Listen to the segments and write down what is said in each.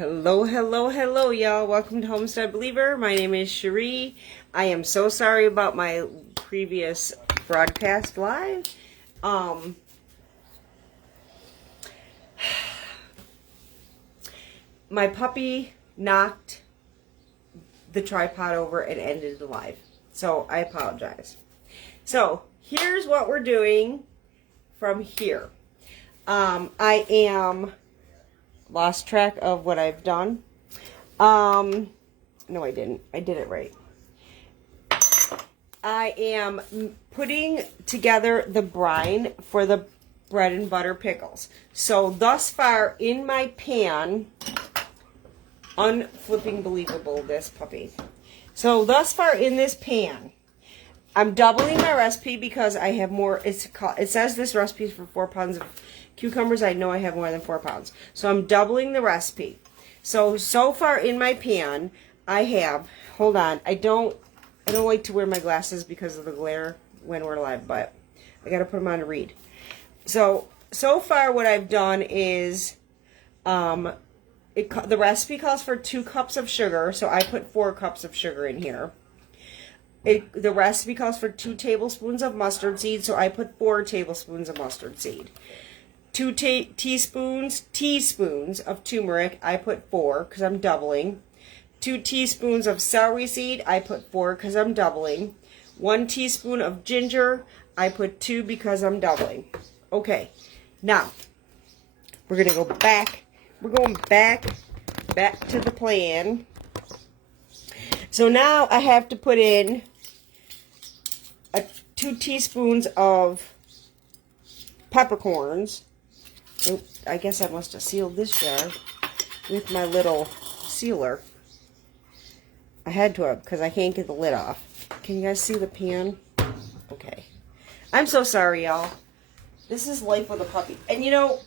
Hello, hello, hello, y'all. Welcome to Homestead Believer. My name is Cherie. I am so sorry about my previous broadcast live. My puppy knocked the tripod over and ended the live. So I apologize. So here's what we're doing from here. I am lost track of what I've done. No, I didn't. I did it right. I am putting together the brine for the bread and butter pickles. So thus far in my pan, unflipping believable, this puppy. So thus far in this pan, I'm doubling my recipe because I have more. It says this recipe is for 4 pounds of cucumbers. I know I have more than 4 pounds. So I'm doubling the recipe. So far in my pan, I have, hold on, I don't like to wear my glasses because of the glare when we're live, but I got to put them on to read. So far what I've done is, the recipe calls for 2 cups of sugar, so I put 4 cups of sugar in here. The recipe calls for 2 tablespoons of mustard seed, so I put 4 tablespoons of mustard seed. 2 teaspoons of turmeric, I put 4 because I'm doubling. 2 teaspoons of celery seed, I put 4 because I'm doubling. 1 teaspoon of ginger, I put 2 because I'm doubling. Okay, now we're gonna go back. We're going back to the plan. So now I have to put in 2 teaspoons of peppercorns. I guess I must have sealed this jar with my little sealer. I had to have because I can't get the lid off. Can you guys see the pan? Okay. I'm so sorry, y'all. This is life with a puppy. And you know,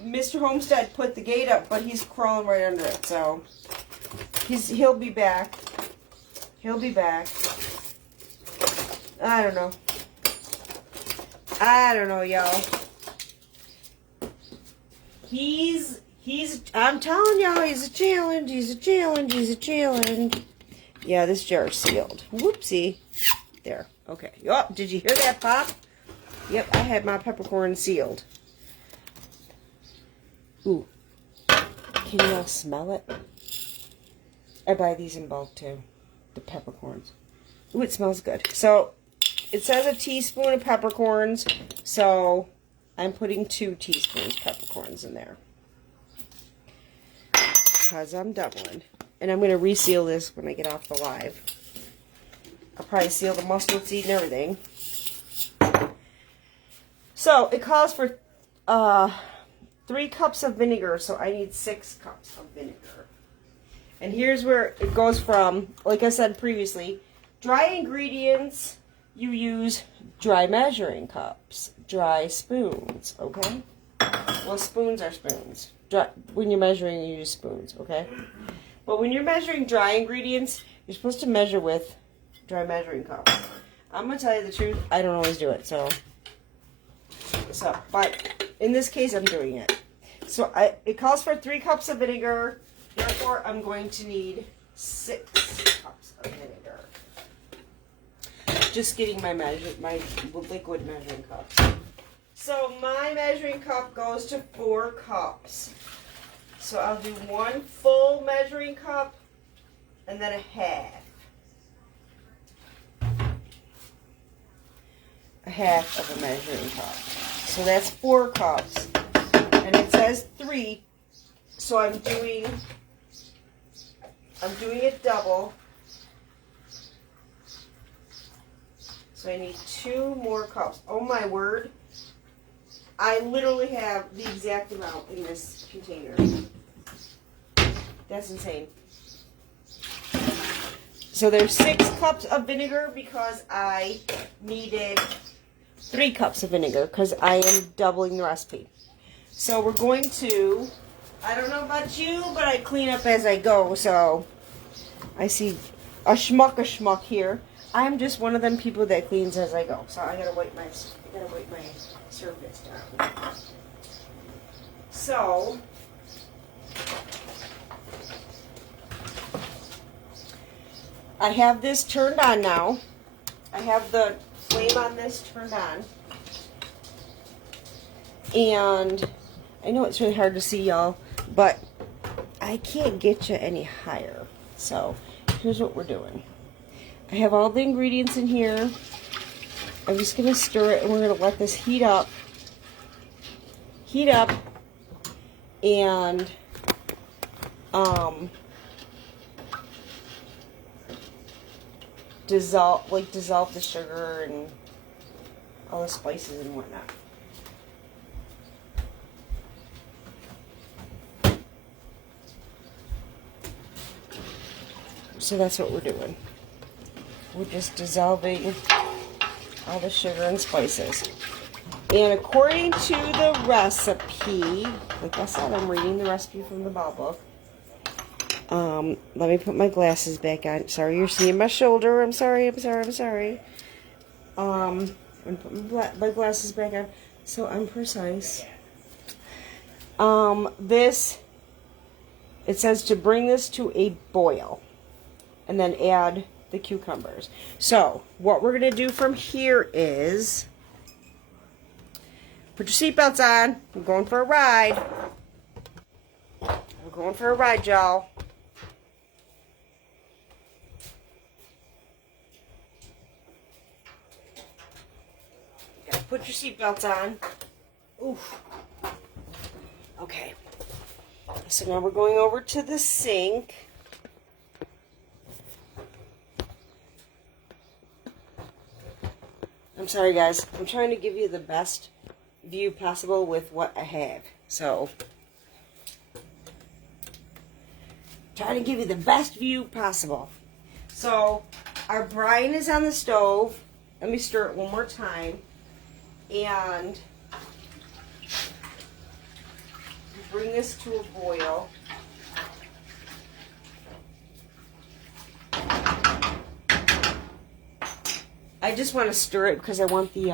Mr. Homestead put the gate up, but he's crawling right under it. So he'll be back. He'll be back. I don't know, y'all. I'm telling y'all, he's a challenge. Yeah, this jar's sealed. Whoopsie. There. Okay. Oh, did you hear that pop? Yep, I had my peppercorn sealed. Ooh. Can you all smell it? I buy these in bulk too. The peppercorns. Ooh, it smells good. So, it says a teaspoon of peppercorns, so I'm putting 2 teaspoons of peppercorns in there. Because I'm doubling. And I'm going to reseal this when I get off the live. I'll probably seal the mustard seed and everything. So, it calls for 3 cups of vinegar, so I need 6 cups of vinegar. And here's where it goes from, like I said previously, dry ingredients, you use dry measuring cups, dry spoons, okay? Well, spoons are spoons. When you're measuring, you use spoons, okay? But when you're measuring dry ingredients, you're supposed to measure with dry measuring cups. I'm going to tell you the truth, I don't always do it, but in this case, I'm doing it. So it calls for 3 cups of vinegar. Therefore, I'm going to need 6 cups of vinegar. Just getting my liquid measuring cup. So my measuring cup goes to 4 cups. So I'll do 1 full measuring cup and then a half. A half of a measuring cup. So that's 4 cups. And it says 3. So I'm doing it double. So I need 2 more cups. Oh my word. I literally have the exact amount in this container. That's insane. So there's 6 cups of vinegar because I needed 3 cups of vinegar because I am doubling the recipe. So we're going to, I don't know about you, but I clean up as I go. So I see a schmuck here. I'm just one of them people that cleans as I go. So I gotta wipe my surface down. So I have this turned on now. I have the flame on this turned on. And I know it's really hard to see, y'all, but I can't get you any higher. So here's what we're doing. I have all the ingredients in here. I'm just going to stir it, and we're going to let this heat up. Heat up, and dissolve the sugar and all the spices and whatnot. So that's what we're doing. We're just dissolving all the sugar and spices. And according to the recipe, like I said, I'm reading the recipe from the bottle book. Let me put my glasses back on. Sorry, you're seeing my shoulder. I'm sorry. I'm going to put my glasses back on so I'm precise. It says to bring this to a boil and then add the cucumbers. So what we're going to do from here is put your seatbelts on. We're going for a ride. We're going for a ride, y'all. Put your seatbelts on. Oof. Okay. So now we're going over to the sink. I'm sorry, guys. I'm trying to give you the best view possible with what I have. So, trying to give you the best view possible. So, our brine is on the stove. Let me stir it one more time. And bring this to a boil. I just want to stir it because I want the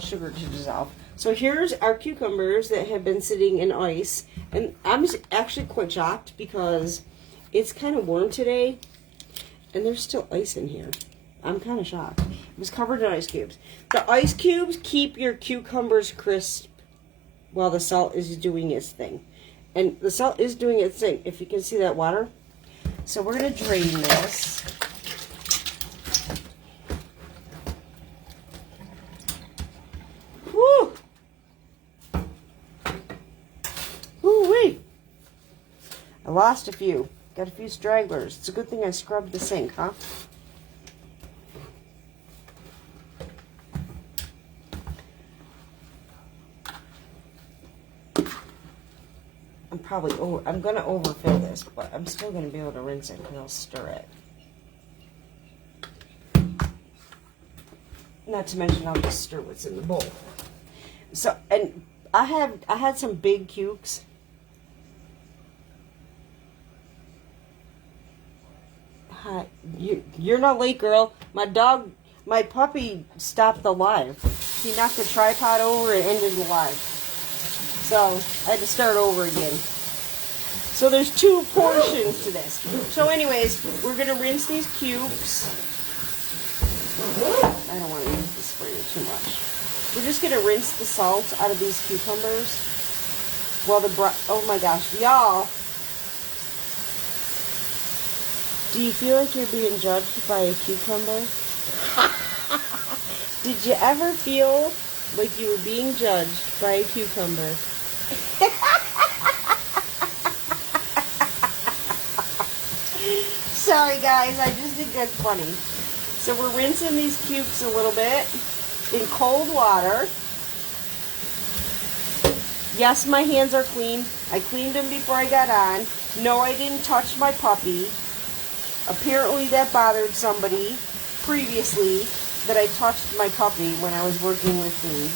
sugar to dissolve. So here's our cucumbers that have been sitting in ice, and I'm actually quite shocked because it's kind of warm today, and there's still ice in here. I'm kind of shocked. It was covered in ice cubes. The ice cubes keep your cucumbers crisp while the salt is doing its thing. And the salt is doing its thing, if you can see that water. So we're going to drain this. Woo! Woo-wee! I lost a few. Got a few stragglers. It's a good thing I scrubbed the sink, huh? I'm going to overfill this, but I'm still going to be able to rinse it because I'll stir it. Not to mention I'll just stir what's in the bowl. So, and I had some big cukes. Hi, you're not late, girl. My puppy stopped the live. He knocked the tripod over and ended the live. So I had to start over again. So there's 2 portions to this. So anyways, we're going to rinse these cubes. I don't want to use the sprayer too much. We're just going to rinse the salt out of these cucumbers. While oh my gosh, y'all. Do you feel like you're being judged by a cucumber? Did you ever feel like you were being judged by a cucumber? Sorry guys, I just think that's funny. So we're rinsing these cubes a little bit in cold water. Yes, my hands are clean. I cleaned them before I got on. No, I didn't touch my puppy. Apparently that bothered somebody previously that I touched my puppy when I was working with food.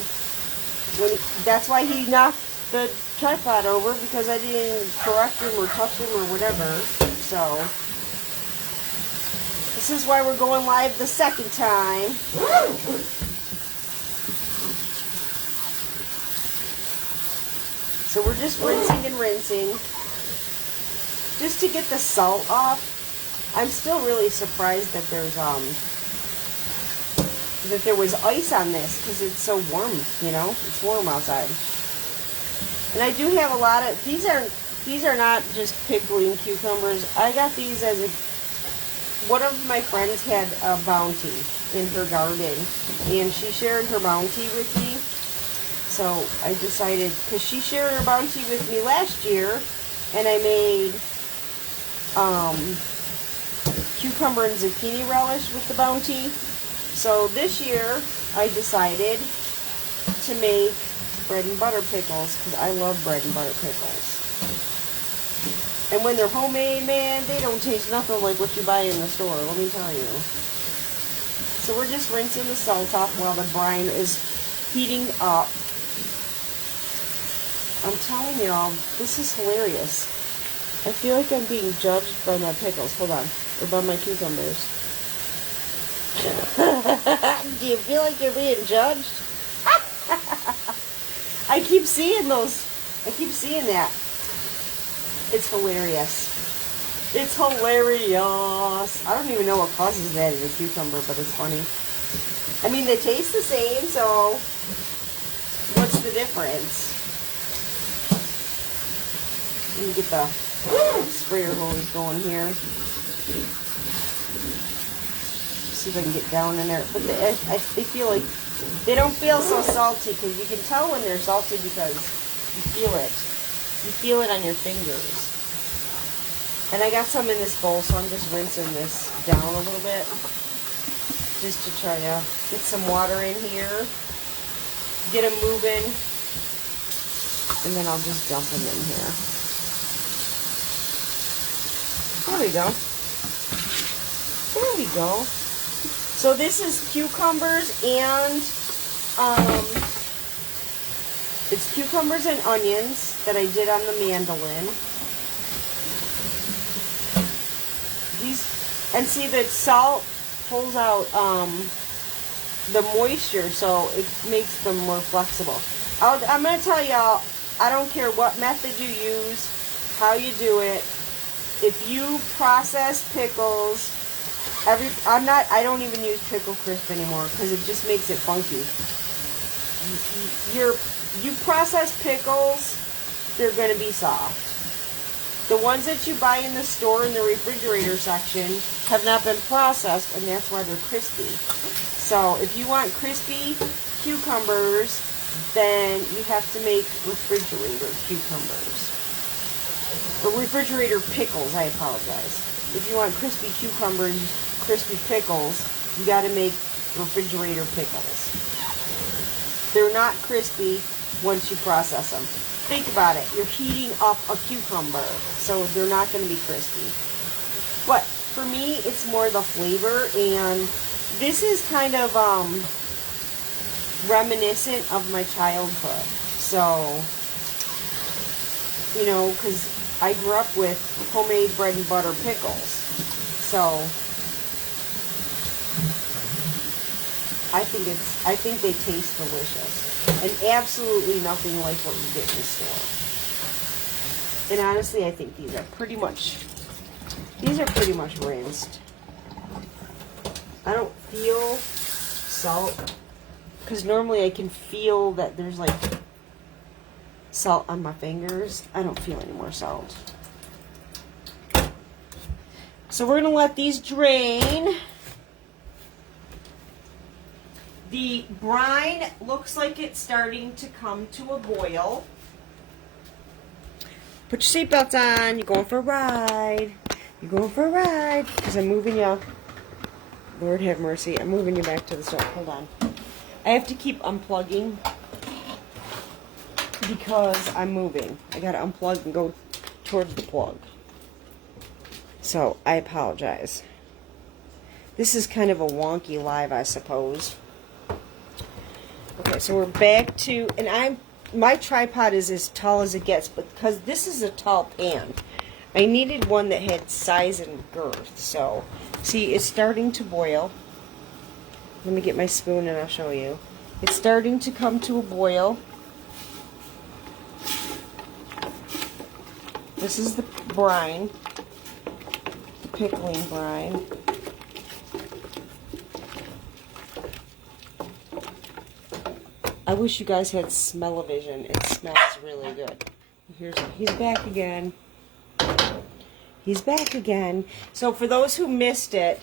That's why he knocked the tripod over, because I didn't correct him or touch him or whatever. So this is why we're going live the second time. So we're just rinsing and rinsing. just to get the salt off. I'm still really surprised that there was ice on this because it's so warm, you know? It's warm outside. And I do have a lot of, these are not just pickling cucumbers. I got these as one of my friends had a bounty in her garden, and she shared her bounty with me. So I decided, because she shared her bounty with me last year, and I made cucumber and zucchini relish with the bounty. So this year I decided to make bread and butter pickles, because I love bread and butter pickles. And when they're homemade, man, they don't taste nothing like what you buy in the store, let me tell you. So we're just rinsing the salt off while the brine is heating up. I'm telling y'all, this is hilarious. I feel like I'm being judged by my pickles. Hold on. Or by my cucumbers. Do you feel like you're being judged? I keep seeing those. I keep seeing that. It's hilarious. It's hilarious. I don't even know what causes that in a cucumber, but it's funny. I mean, they taste the same, so what's the difference? Let me get the sprayer hose going here. See if I can get down in there. But they feel like, they don't feel so salty, because you can tell when they're salty because you feel it. You feel it on your fingers. And I got some in this bowl, so I'm just rinsing this down a little bit. Just to try to get some water in here. Get them moving. And then I'll just dump them in here. There we go. There we go. So this is cucumbers and it's cucumbers and onions that I did on the mandolin. And see, the salt pulls out the moisture, so it makes them more flexible. I'm going to tell y'all, I don't care what method you use, how you do it. If you process pickles, I don't even use pickle crisp anymore because it just makes it funky. You process pickles, they're going to be soft. The ones that you buy in the store in the refrigerator section have not been processed, and that's why they're crispy. So if you want crispy cucumbers, then you have to make refrigerator cucumbers. Or refrigerator pickles, I apologize. If you want crispy cucumbers, crispy pickles, you got to make refrigerator pickles. They're not crispy once you process them. Think about it. You're heating up a cucumber, so they're not going to be crispy. But for me, it's more the flavor, and this is kind of reminiscent of my childhood. So, you know, because I grew up with homemade bread and butter pickles. So I think they taste delicious. And absolutely nothing like what you get in the store. And honestly, I think these are pretty much rinsed. I don't feel salt, because normally I can feel that there's like salt on my fingers. I don't feel any more salt. So we're going to let these drain. The brine looks like it's starting to come to a boil. Put your seatbelts on. You're going for a ride. You're going for a ride. Because I'm moving you. Lord have mercy. I'm moving you back to the stove. Hold on. I have to keep unplugging because I'm moving. I got to unplug and go towards the plug. So, I apologize. This is kind of a wonky live, I suppose. Okay, so we're back to, and my tripod is as tall as it gets, but because this is a tall pan, I needed one that had size and girth. So, see, it's starting to boil. Let me get my spoon and I'll show you. It's starting to come to a boil. This is the brine, the pickling brine. I wish you guys had smell-o-vision. It smells really good. He's back again. He's back again. So for those who missed it,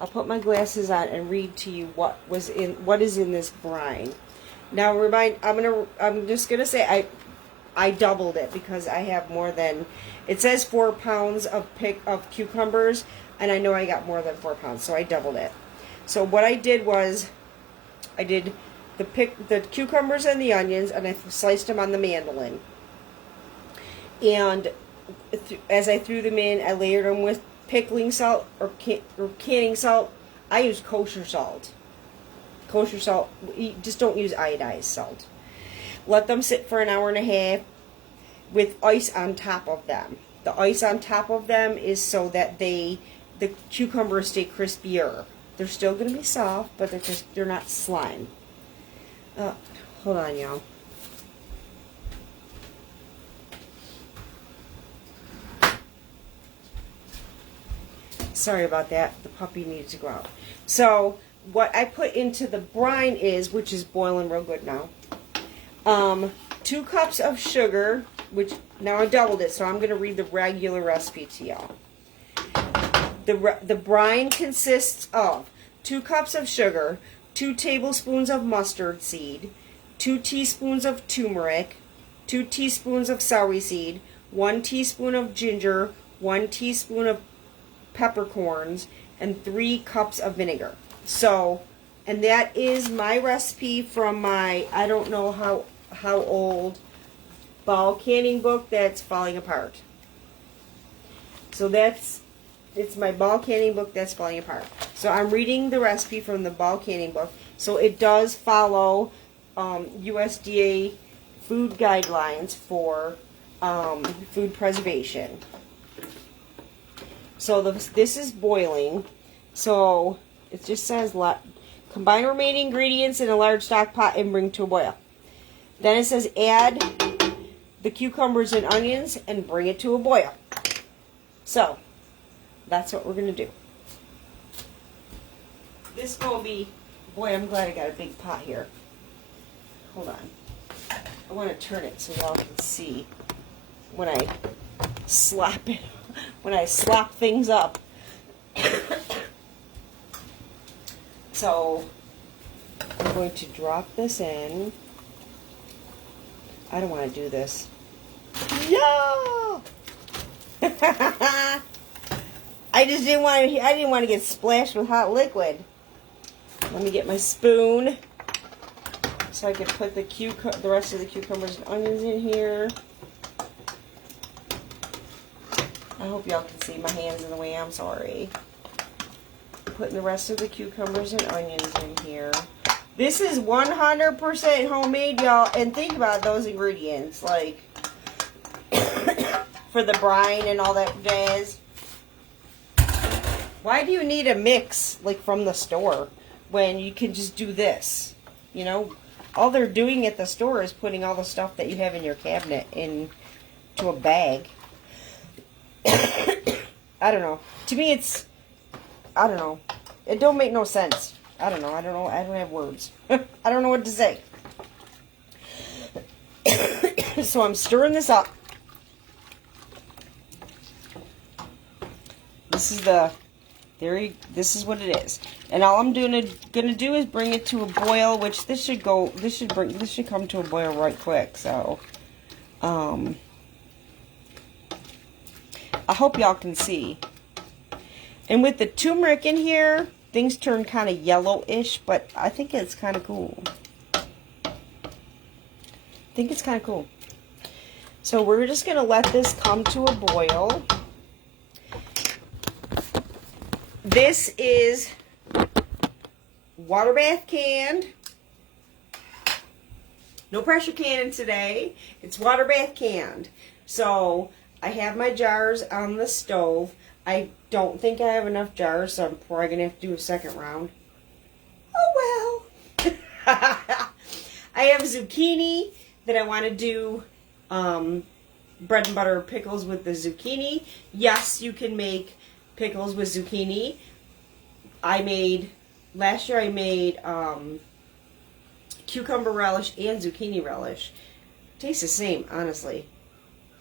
I'll put my glasses on and read to you what is in this brine. Now I'm just gonna say I doubled it because I have more than, it says 4 pounds of cucumbers, and I know I got more than 4 pounds, so I doubled it. So what I did was I did the cucumbers and the onions, and I sliced them on the mandolin. And as I threw them in, I layered them with pickling salt or canning salt. I use kosher salt. Kosher salt, just don't use iodized salt. Let them sit for an hour and a half with ice on top of them. The ice on top of them is so that the cucumbers stay crispier. They're still going to be soft, but they're not slime. Hold on, y'all. Sorry about that. The puppy needed to go out. So what I put into the brine is, which is boiling real good now, 2 cups of sugar, which now I doubled it, so I'm going to read the regular recipe to y'all. The brine consists of 2 cups of sugar, 2 tablespoons of mustard seed, 2 teaspoons of turmeric, 2 teaspoons of celery seed, 1 teaspoon of ginger, 1 teaspoon of peppercorns, and 3 cups of vinegar. So, and that is my recipe from my, I don't know how old, ball canning book that's falling apart. So it's my ball canning book that's falling apart. So I'm reading the recipe from the ball canning book. So it does follow USDA food guidelines for food preservation. So this is boiling. So it just says combine remaining ingredients in a large stock pot and bring to a boil. Then it says add the cucumbers and onions and bring it to a boil. So that's what we're going to do. This is going to be, boy, I'm glad I got a big pot here. Hold on. I want to turn it so y'all can see when I slap it, when I slap things up. So I'm going to drop this in. I don't want to do this. No! I didn't want to get splashed with hot liquid. Let me get my spoon so I can put the rest of the cucumbers and onions in here. I hope y'all can see my hands in the way. I'm sorry. Putting the rest of the cucumbers and onions in here. This is 100% homemade, y'all. And think about those ingredients, like for the brine and all that jazz. Why do you need a mix like from the store when you can just do this? You know, all they're doing at the store is putting all the stuff that you have in your cabinet into a bag. I don't know. To me, I don't know. It don't make no sense. I don't know. I don't have words. I don't know what to say. So I'm stirring this up. This is this is what it is. And all I'm gonna do is bring it to a boil, which this should come to a boil right quick. So I hope y'all can see. And with the turmeric in here, things turn kind of yellowish, but I think it's kind of cool. So we're just going to let this come to a boil. This is water bath canned. No pressure canning today. It's water bath canned. So I have my jars on the stove. I don't think I have enough jars, so I'm probably going to have to do a second round. Oh well. I have zucchini that I want to do bread and butter pickles with the zucchini. Yes, you can make pickles with zucchini. Last year I made cucumber relish and zucchini relish. Tastes the same, honestly.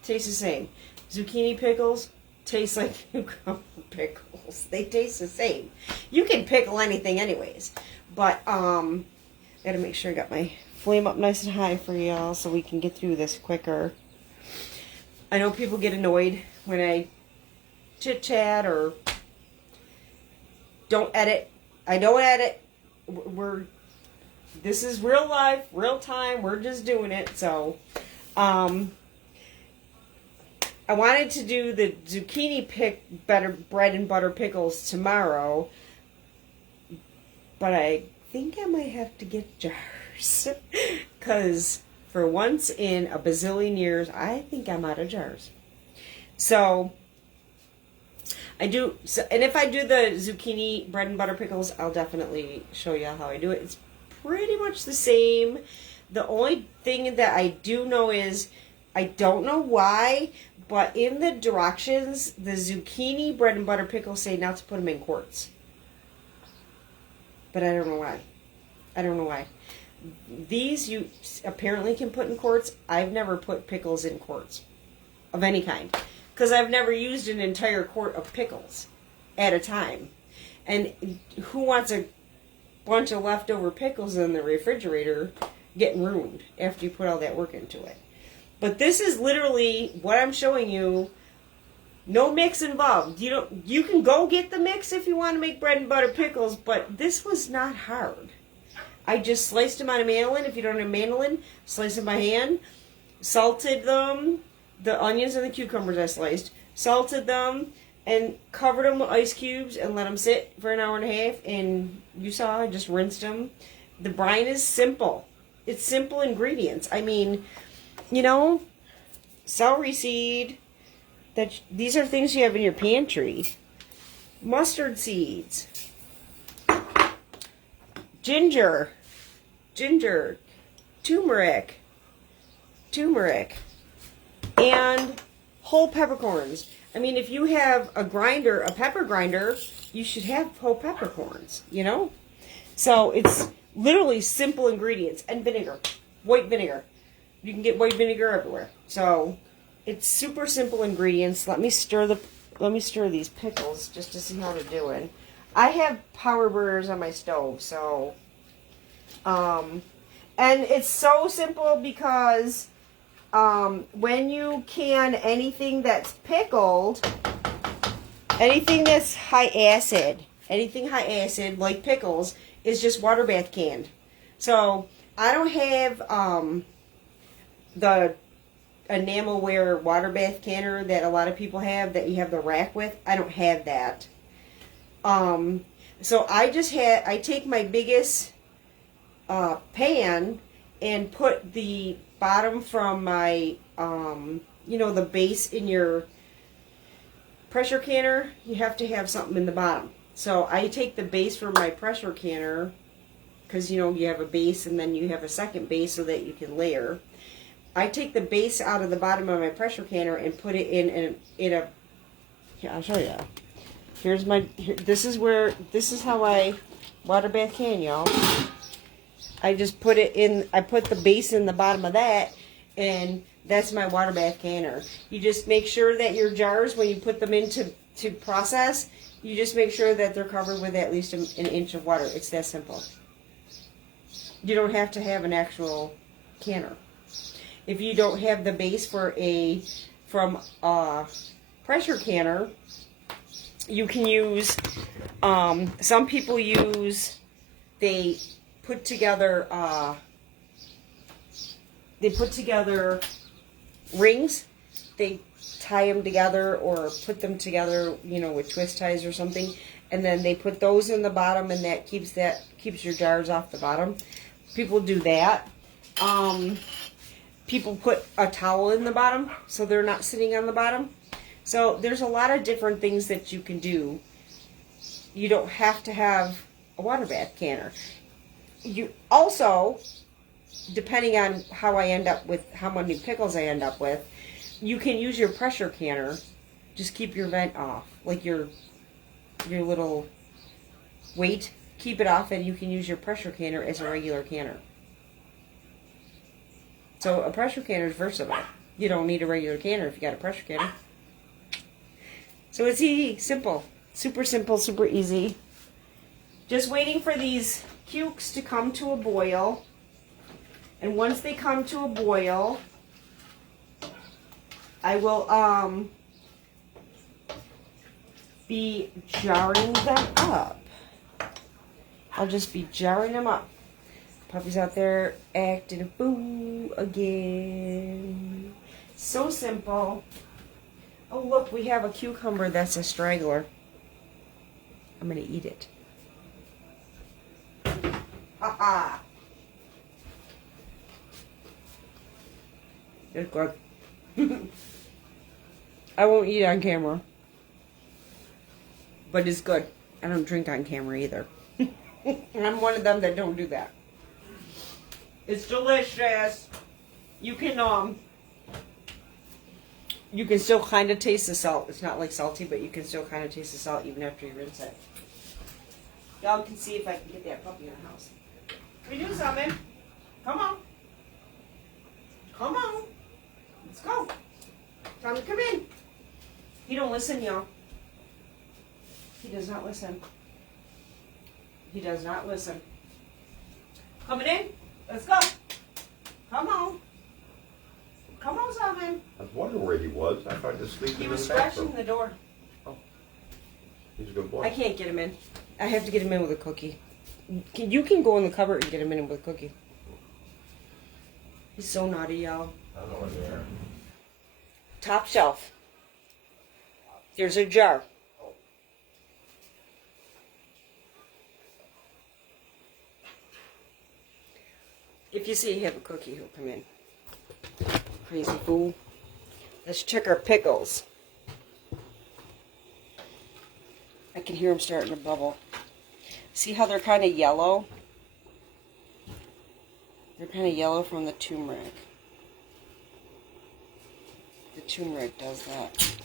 Tastes the same. Zucchini pickles taste like cucumber pickles. They taste the same. You can pickle anything anyways. But, gotta make sure I got my flame up nice and high for y'all so we can get through this quicker. I know people get annoyed when I chit-chat or don't edit. I don't edit. This is real life, real time. We're just doing it. So, I wanted to do the zucchini bread and butter pickles tomorrow, but I think I might have to get jars because for once in a bazillion years, I think I'm out of jars. So I do, and if I do the zucchini bread and butter pickles, I'll definitely show you how I do it. It's pretty much the same. The only thing that I do know is, I don't know why, but in the directions, the zucchini bread and butter pickles say not to put them in quarts. But I don't know why. I don't know why. These you apparently can put in quarts. I've never put pickles in quarts of any kind, because I've never used an entire quart of pickles at a time. And who wants a bunch of leftover pickles in the refrigerator getting ruined after you put all that work into it? But this is literally what I'm showing you. No mix involved. You can go get the mix if you want to make bread and butter pickles, but this was not hard. I just sliced them on a mandolin. If you don't have a mandolin, slice them by hand. Salted them. The onions and the cucumbers I sliced. Salted them and covered them with ice cubes and let them sit for an hour and a half. And you saw, I just rinsed them. The brine is simple. It's simple ingredients. I mean, you know, celery seed. These are things you have in your pantry. Mustard seeds. Ginger. Turmeric. And whole peppercorns. I mean, if you have a pepper grinder, you should have whole peppercorns, you know? So it's literally simple ingredients. And vinegar. White vinegar. You can get white vinegar everywhere. So it's super simple ingredients. Let me stir these pickles just to see how they're doing. I have power burners on my stove, so and it's so simple because when you can anything that's pickled, anything that's anything high acid like pickles is just water bath canned. So I don't have the enamelware water bath canner that a lot of people have that you have the rack with. I don't have that. So I take my biggest pan and put the bottom from my, the base in your pressure canner. You have to have something in the bottom. So I take the base from my pressure canner because, you have a base and then you have a second base so that you can layer. I take the base out of the bottom of my pressure canner and put it in a. Here, I'll show you. This is how I water bath can, y'all. I just put it in. I put the base in the bottom of that, and that's my water bath canner. You just make sure that your jars, when you put them into process, you just make sure that they're covered with at least an inch of water. It's that simple. You don't have to have an actual canner. If you don't have the base from a pressure canner, you can use, some people they put together rings. They tie them together or put them together, with twist ties or something. And then they put those in the bottom, and that keeps your jars off the bottom. People do that. People put a towel in the bottom so they're not sitting on the bottom. So there's a lot of different things that you can do. You don't have to have a water bath canner. You also, depending on how many pickles I end up with, you can use your pressure canner. Just keep your vent off, like your little weight. Keep it off, and you can use your pressure canner as a regular canner. So a pressure canner is versatile. You don't need a regular canner if you got a pressure canner. So it's easy, simple, super easy. Just waiting for these cukes to come to a boil. And once they come to a boil, I will be jarring them up. I'll just be jarring them up. Puppy's out there acting a fool again. So simple. Oh, look, we have a cucumber that's a straggler. I'm going to eat it. Ha-ha. It's good. I won't eat on camera. But it's good. I don't drink on camera either. I'm one of them that don't do that. It's delicious. You can still kind of taste the salt. It's not like salty, but you can still kind of taste the salt even after you rinse it. Y'all can see if I can get that puppy in the house. Can we do something? Come on. Come on. Let's go. Time to come in. He don't listen, y'all. He does not listen. He does not listen. Coming in? Let's go. Come on. Come on, Salmon. I was wondering where he was. I tried to sleep in the bathroom. He was scratching the door. Oh. He's a good boy. I can't get him in. I have to get him in with a cookie. You can go in the cupboard and get him in with a cookie. He's so naughty, y'all. I don't know where they are. Top shelf. There's a jar. If you see you have a cookie, he'll come in. Crazy fool. Let's check our pickles. I can hear them starting to bubble. See how they're kind of yellow? They're kind of yellow from the turmeric. The turmeric does that.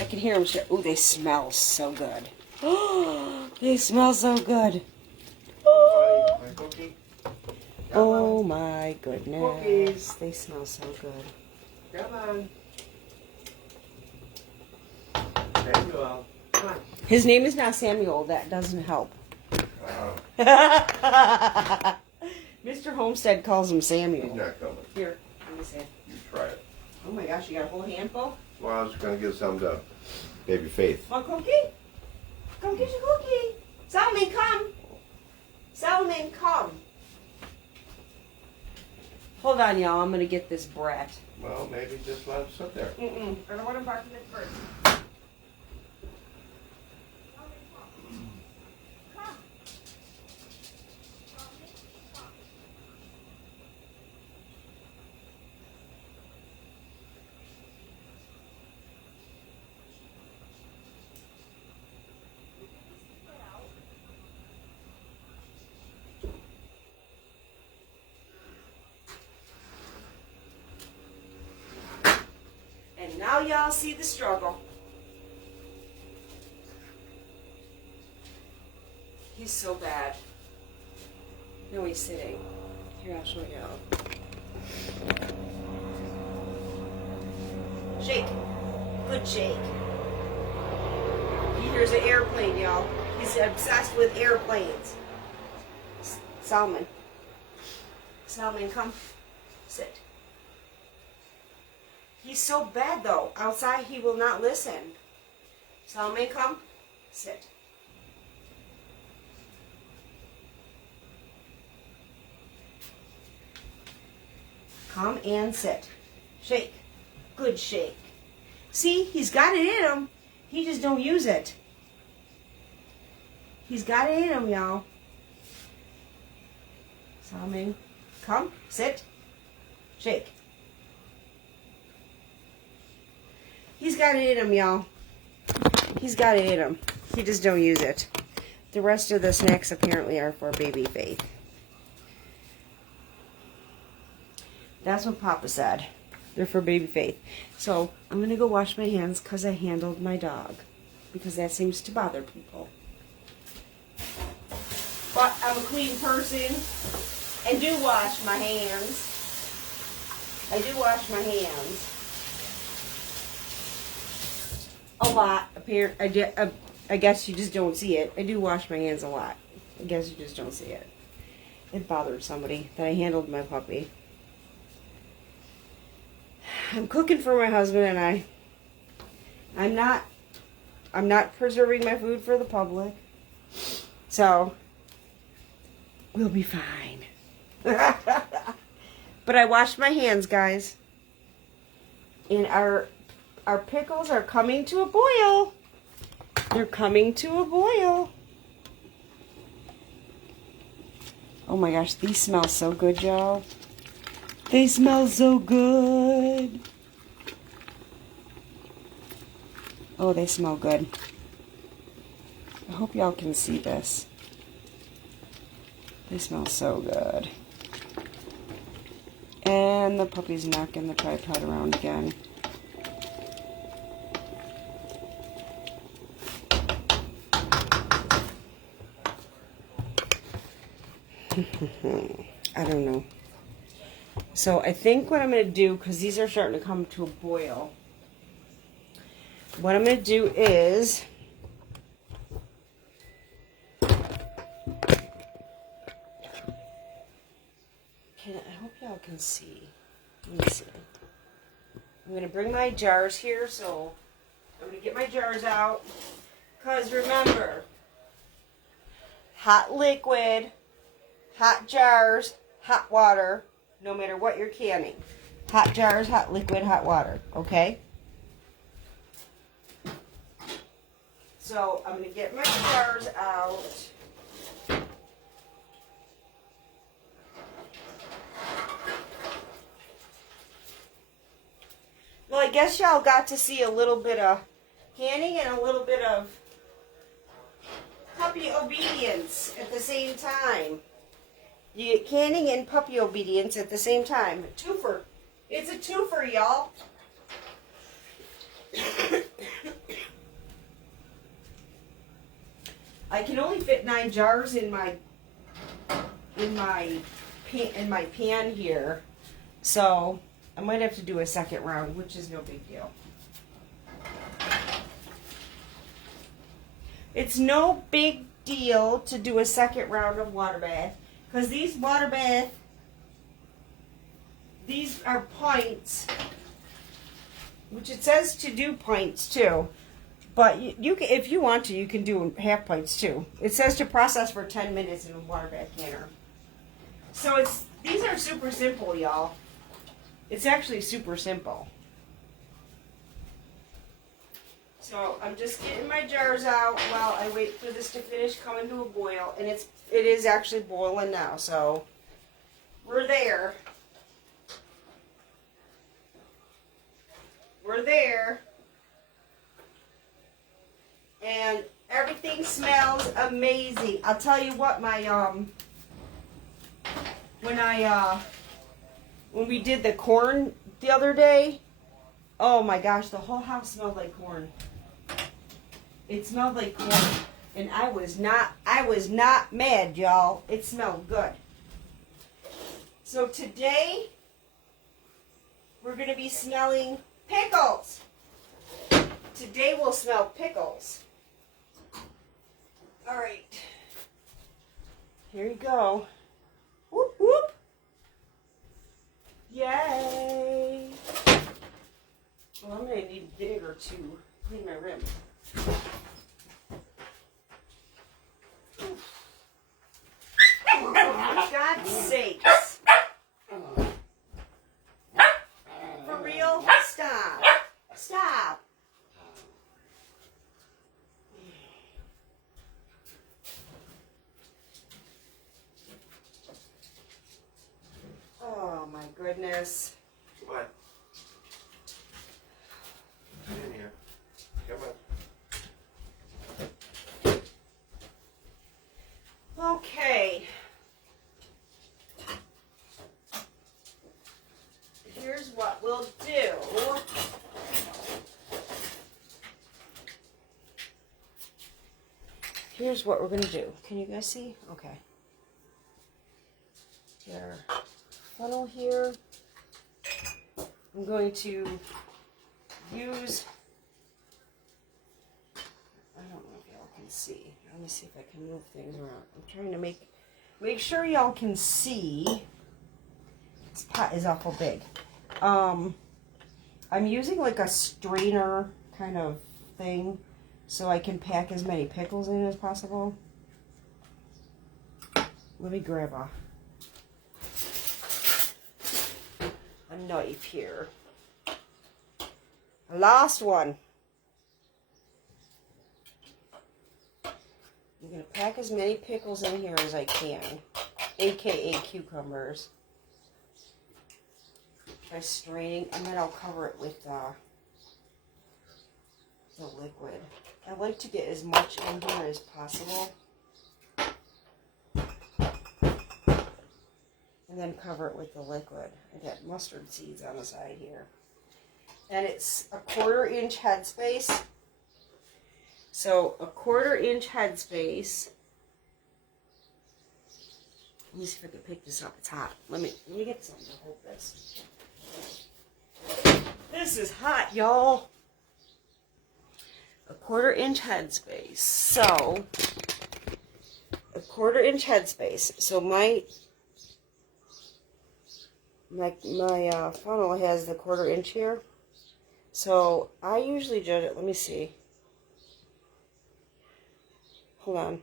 I can hear them start. Oh, they smell so good. Oh, they smell so good. Oh. My cookie? Oh my goodness. Cookies. They smell so good. Come on. Samuel. Come on. His name is not Samuel. That doesn't help. Mr. Homestead calls him Samuel. He's not coming. Here, let me see. You try it. Oh my gosh, you got a whole handful? Well, I was going to give some to Baby Faith. Want a cookie? Come get your cookie. Solomon, come. Solomon, come. Hold on, y'all. I'm going to get this brat. Well, maybe just let him sit there. I don't want him barking at first. And now y'all see the struggle. He's so bad. No, he's sitting. Here, I'll show you. Shake. Good shake. He hears an airplane, y'all. He's obsessed with airplanes. Salmon. Salmon, come. Sit. He's so bad, though. Outside, he will not listen. Salome, come. Sit. Come and sit. Shake. Good shake. See, he's got it in him. He just don't use it. He's got it in him, y'all. Salome, come. Sit. Shake. He's got it in him, y'all. He's got it in him. He just don't use it. The rest of the snacks apparently are for Baby Faith. That's what Papa said. They're for baby Faith. So I'm going to go wash my hands because I handled my dog. Because that seems to bother people. But I'm a clean person and do wash my hands. I do wash my hands. A lot. I guess you just don't see it. I do wash my hands a lot. I guess you just don't see it. It bothered somebody that I handled my puppy. I'm cooking for my husband and I'm not preserving my food for the public. So we'll be fine. But I washed my hands, guys. And our pickles are coming to a boil. They're coming to a boil. Oh my gosh, these smell so good, y'all. They smell so good. Oh, they smell good. I hope y'all can see this. They smell so good. And the puppy's knocking the tripod around again. I don't know. So I think what I'm going to do, because these are starting to come to a boil, what I'm going to do is I hope y'all can see. Let me see. I'm going to bring my jars here, so I'm going to get my jars out. Because remember, hot liquid, hot jars, hot water, no matter what you're canning. Hot jars, hot liquid, hot water, okay? So I'm going to get my jars out. Well, I guess y'all got to see a little bit of canning and a little bit of puppy obedience at the same time. You get canning and puppy obedience at the same time. A twofer. It's a twofer, y'all. I can only fit 9 jars in my pan here, so I might have to do a second round, which is no big deal. It's no big deal to do a second round of water bath, because these water bath, these are pints, which it says to do pints too. But you can, if you want to, you can do half pints too. It says to process for 10 minutes in a water bath canner. So these are super simple, y'all. It's actually super simple. So I'm just getting my jars out while I wait for this to finish coming to a boil, and it is actually boiling now. So we're there. We're there. And everything smells amazing. I'll tell you what, my when we did the corn the other day, oh my gosh, the whole house smelled like corn. It smelled like corn, and I was not mad, y'all. It smelled good. So today we're gonna be smelling pickles. Today we'll smell pickles. All right, here you go. Whoop, whoop. Yay. Well, I'm going to need vinegar to clean my rim. For God's sakes. For real? Stop. Stop. Oh my goodness. What? Get in here. Come on. Okay. Here's what we'll do. here's what we're going to do. Can you guys see? Okay. Get our funnel here. I'm going to use, I don't know if y'all can see. Let me see if I can move things around. I'm trying to make sure y'all can see. This pot is awful big. I'm using like a strainer kind of thing so I can pack as many pickles in as possible. Let me grab a knife here. I lost one. I'm going to pack as many pickles in here as I can, aka cucumbers, by straining, and then I'll cover it with the liquid. I like to get as much in here as possible, and then cover it with the liquid. I got mustard seeds on the side here. And it's a 1/4 inch headspace. So a 1/4 inch headspace. Let me see if I can pick this up. It's hot. Let me get something to hold this. This is hot, y'all. A 1/4 inch headspace. So a 1/4 inch headspace. So my funnel has the 1/4 inch here. So I usually judge it. Let me see. Hold on.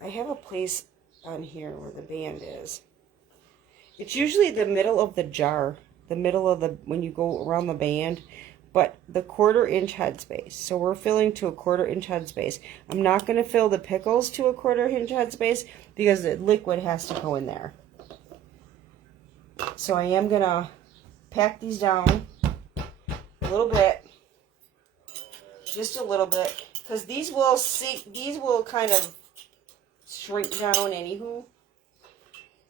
I have a place on here where the band is. It's usually the middle of the jar. The middle of the, when you go around the band. But the 1/4 inch headspace. So we're filling to a 1/4 inch headspace. I'm not going to fill the pickles to a 1/4 inch headspace because the liquid has to go in there. So I am going to pack these down a little bit, just a little bit, because these will kind of shrink down anywho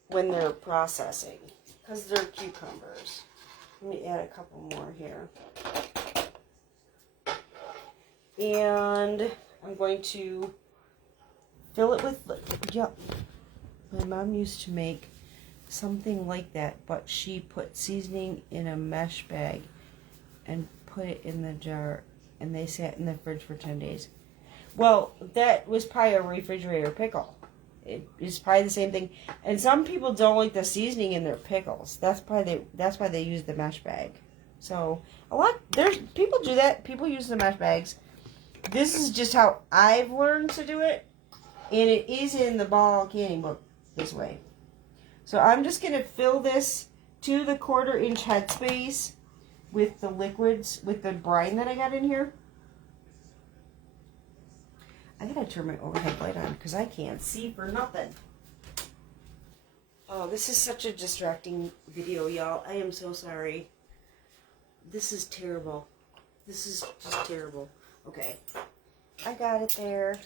when they're processing, because they're cucumbers. Let me add a couple more here, and I'm going to fill it with, yep, my mom used to make something like that, but she put seasoning in a mesh bag and put it in the jar, and they sat in the fridge for 10 days. Well, that was probably a refrigerator pickle. It is probably the same thing. And some people don't like the seasoning in their pickles. That's why they use the mesh bag. So there's people do that. People use the mesh bags. This is just how I've learned to do it, and it is in the ball canning book this way. So I'm just gonna fill this to the 1/4 inch headspace with the liquids, with the brine that I got in here. I gotta turn my overhead light on because I can't see for nothing. Oh, this is such a distracting video, y'all. I am so sorry. This is terrible. This is just terrible. Okay, I got it there.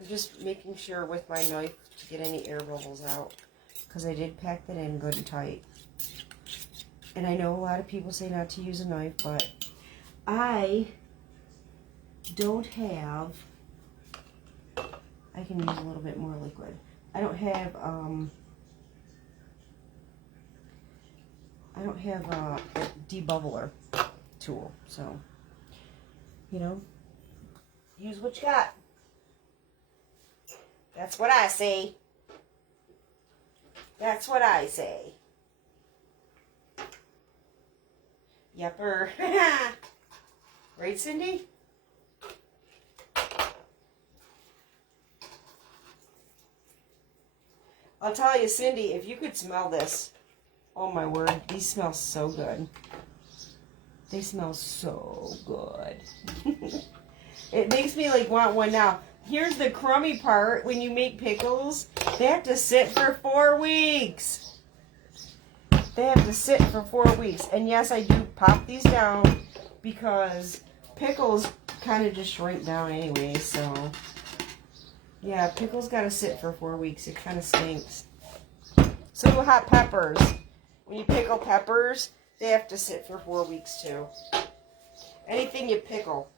I'm just making sure with my knife to get any air bubbles out, because I did pack that in good and tight. And I know a lot of people say not to use a knife, but I don't have, I can use a little bit more liquid. I don't have a debubbler tool, so, you know, use what you got. That's what I say. That's what I say. Yepper. Right, Cindy? I'll tell you, Cindy, if you could smell this, oh my word, these smell so good. They smell so good. It makes me like want one now. Here's the crummy part. When you make pickles, they have to sit for 4 weeks. They have to sit for 4 weeks. And yes, I do pop these down because pickles kind of just shrink down anyway. So, yeah, pickles got to sit for 4 weeks. It kind of stinks. So do hot peppers. When you pickle peppers, they have to sit for 4 weeks too. Anything you pickle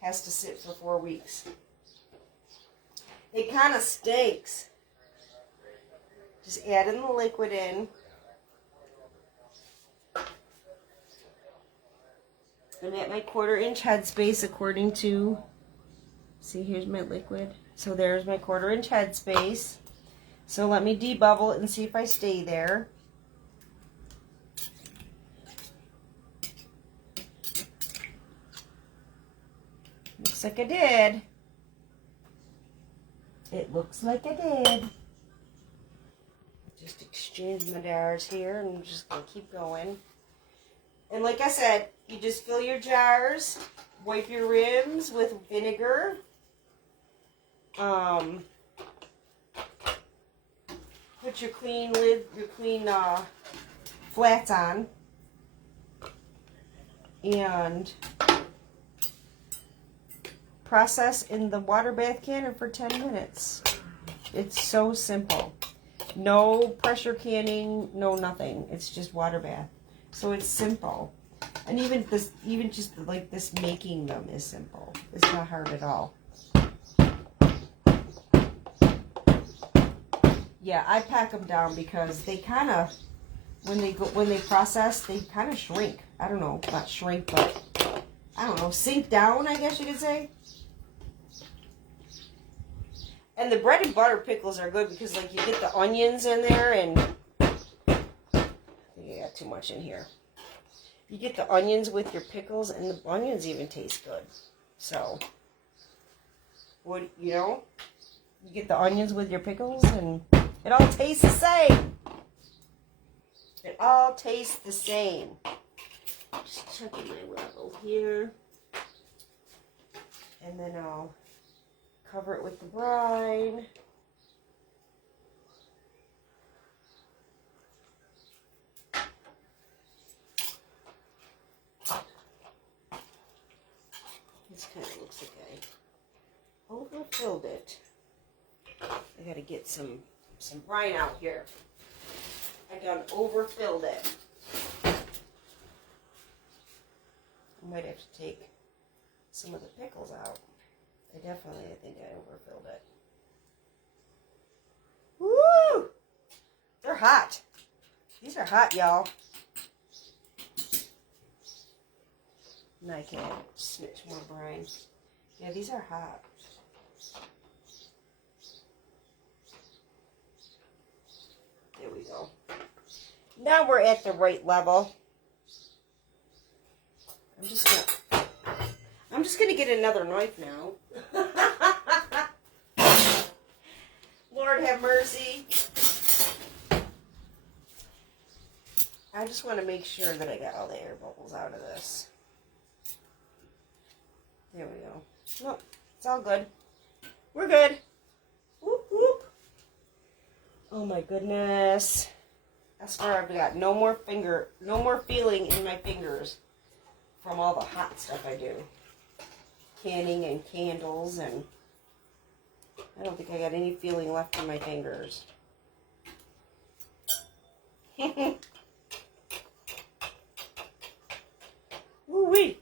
has to sit for 4 weeks. It kind of stinks. Just adding the liquid in. I'm at my 1/4 inch headspace according to, see, here's my liquid. So there's my 1/4 inch headspace. So let me debubble it and see if I stay there. Looks like I did. It looks like I did. Just exchange my jars here, and I'm just going to keep going. And like I said, you just fill your jars, wipe your rims with vinegar. Put your clean lid, your clean flats on, and process in the water bath canner for 10 minutes. It's so simple. No pressure canning, no nothing. It's just water bath. So it's simple. And even just like this, making them is simple. It's not hard at all. Yeah, I pack them down because they kind of, when they process, they kind of shrink. I don't know, not shrink, but I don't know, sink down, I guess you could say. And the bread and butter pickles are good because, like, you get the onions in there, and I think I got too much in here. You get the onions with your pickles, and the onions even taste good. So, what, you know, you get the onions with your pickles, and it all tastes the same. It all tastes the same. Just checking my level here, and then I'll cover it with the brine. This kind of looks like I overfilled it. I gotta get some brine out here. I done overfilled it. I might have to take some of the pickles out. I think I overfilled it. Woo! They're hot. These are hot, y'all. Now I can add a smidge more brine. Yeah, these are hot. There we go. Now we're at the right level. I'm just gonna get another knife now. Lord have mercy. I just want to make sure that I got all the air bubbles out of this. There we go. Nope, it's all good. We're good. Whoop, whoop. Oh my goodness. I swear I've got no more feeling in my fingers from all the hot stuff I do. Canning and candles, and I don't think I got any feeling left in my fingers. Woo-wee.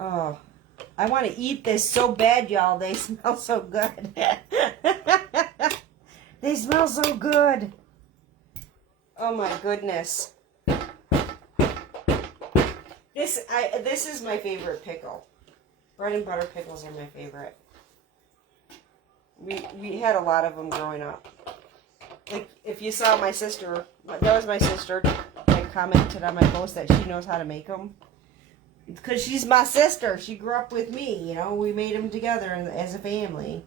Oh, I want to eat this so bad, y'all. They smell so good. They smell so good. Oh my goodness. This is my favorite pickle. Bread and butter pickles are my favorite. We had a lot of them growing up. Like, if you saw my sister, that was my sister, that commented on my post that she knows how to make them. Because she's my sister. She grew up with me, you know. We made them together as a family.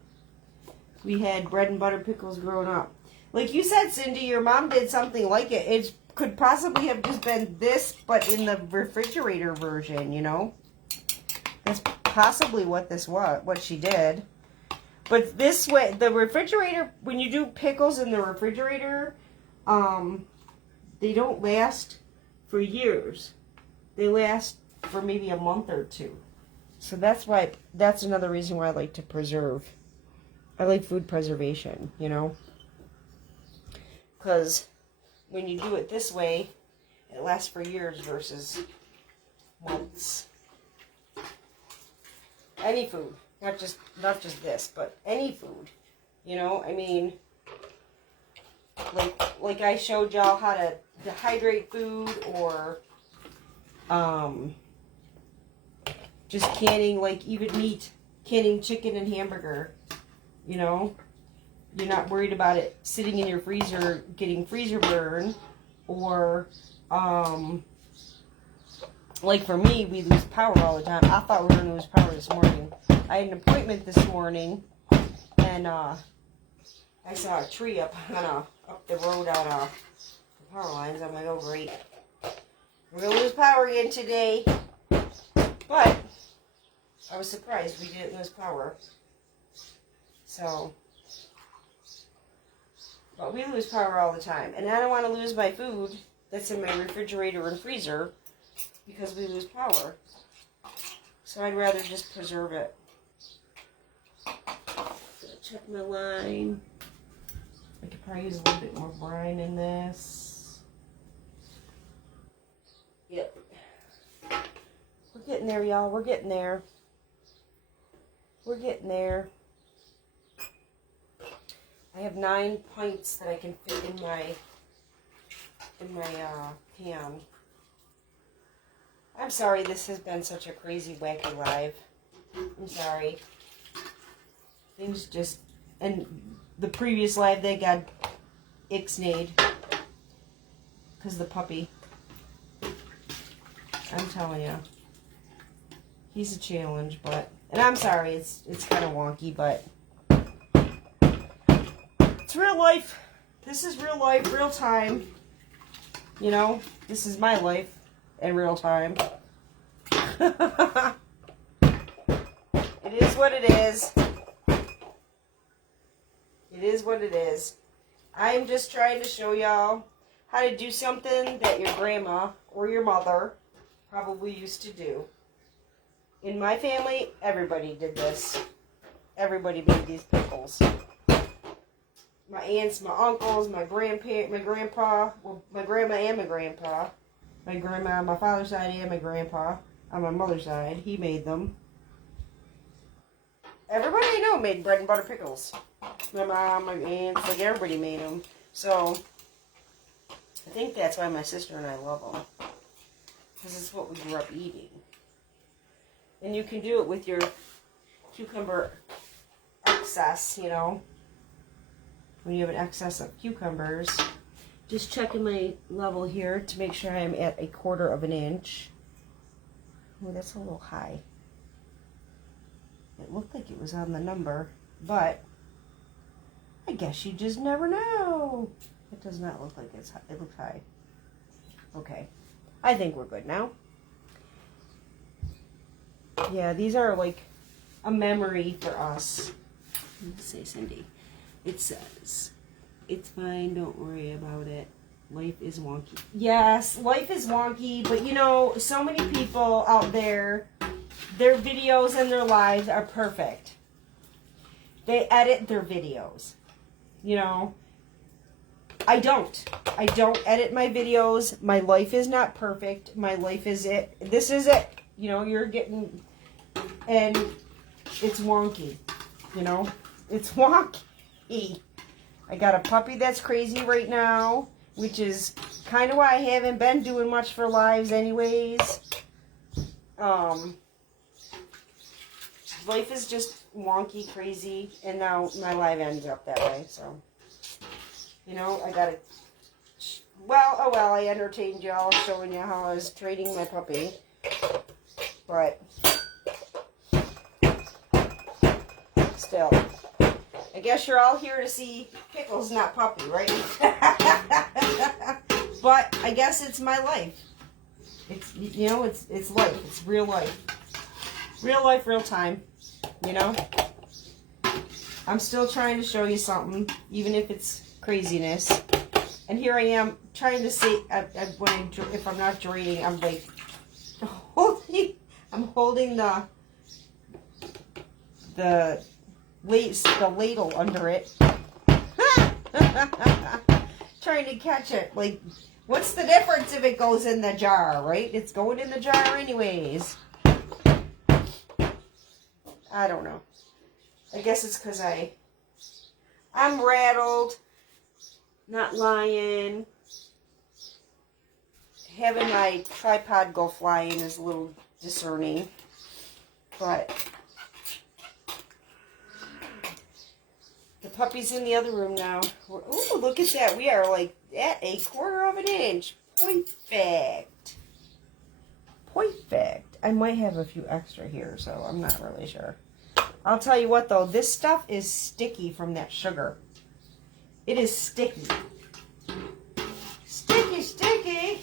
We had bread and butter pickles growing up. Like you said, Cindy, your mom did something like it. It could possibly have just been this, but in the refrigerator version, you know. That's possibly what this was, what she did. But this way, the refrigerator, when you do pickles in the refrigerator, they don't last for years. They last for maybe a month or two. So that's another reason why I like to preserve. I like food preservation, you know. Because when you do it this way, it lasts for years versus months. Any food. Not just this, but any food. You know, I mean, like I showed y'all how to dehydrate food, or just canning, like even meat, canning chicken and hamburger. You know, you're not worried about it sitting in your freezer getting freezer burn, or like for me, we lose power all the time. I thought we were going to lose power this morning. I had an appointment this morning, and I saw a tree up the road out the power lines. I'm like, oh great, we're going to lose power again today. But I was surprised we didn't lose power. So, but we lose power all the time, and I don't want to lose my food that's in my refrigerator and freezer because we lose power. So I'd rather just preserve it. Check my line. I could probably use a little bit more brine in this. Yep. We're getting there, y'all. We're getting there. We're getting there. I have 9 pints that I can fit in my pan. I'm sorry this has been such a crazy, wacky live. I'm sorry. Things just... And the previous live, they got ixnayed. Because the puppy. I'm telling you. He's a challenge, but... And I'm sorry, it's kind of wonky, but... It's real life. This is real life, real time. You know, this is my life in real time. It is what it is. It is what it is. I'm just trying to show y'all how to do something that your grandma or your mother probably used to do. In my family, everybody did this. Everybody made these pickles. My aunts, my uncles, my grandpa, well, my grandma and my grandpa. My grandma on my father's side and my grandpa on my mother's side, he made them. Everybody I know made bread and butter pickles. My mom, my aunts, like everybody made them. So, I think that's why my sister and I love them. Because it's what we grew up eating. And you can do it with your cucumber excess, you know. When you have an excess of cucumbers. Just checking my level here to make sure I'm at 1/4 of an inch. Oh, that's a little high. It looked like it was on the number, but I guess you just never know. It does not look like it's high. It looks high. Okay. I think we're good now. Yeah, these are like a memory for us. Let's say, Cindy. It says, it's fine, don't worry about it. Life is wonky. Yes, life is wonky, but you know, so many people out there, their videos and their lives are perfect. They edit their videos. You know, I don't edit my videos. My life is not perfect. My life is it. This is it. You know, you're getting, and it's wonky. You know, it's wonky. I got a puppy that's crazy right now, which is kind of why I haven't been doing much for lives anyways. Life is just wonky, crazy, and now my live ends up that way, so, you know, I gotta, well, oh well, I entertained y'all showing you how I was trading my puppy, but, still. I guess you're all here to see pickles, not puppy, right? But I guess it's my life. It's, you know, it's life. It's real life. Real life, real time. You know? I'm still trying to show you something, even if it's craziness. And here I am trying to say, if I'm not draining, I'm like holding the ladle under it. Trying to catch it. Like, what's the difference if it goes in the jar, right? It's going in the jar anyways. I don't know. I guess it's because I'm rattled. Not lying. Having my tripod go flying is a little discerning. But the puppy's in the other room now. Ooh, look at that. We are like at 1/4 of an inch. Perfect. Perfect. I might have a few extra here, so I'm not really sure. I'll tell you what, though. This stuff is sticky from that sugar. It is sticky. Sticky, sticky.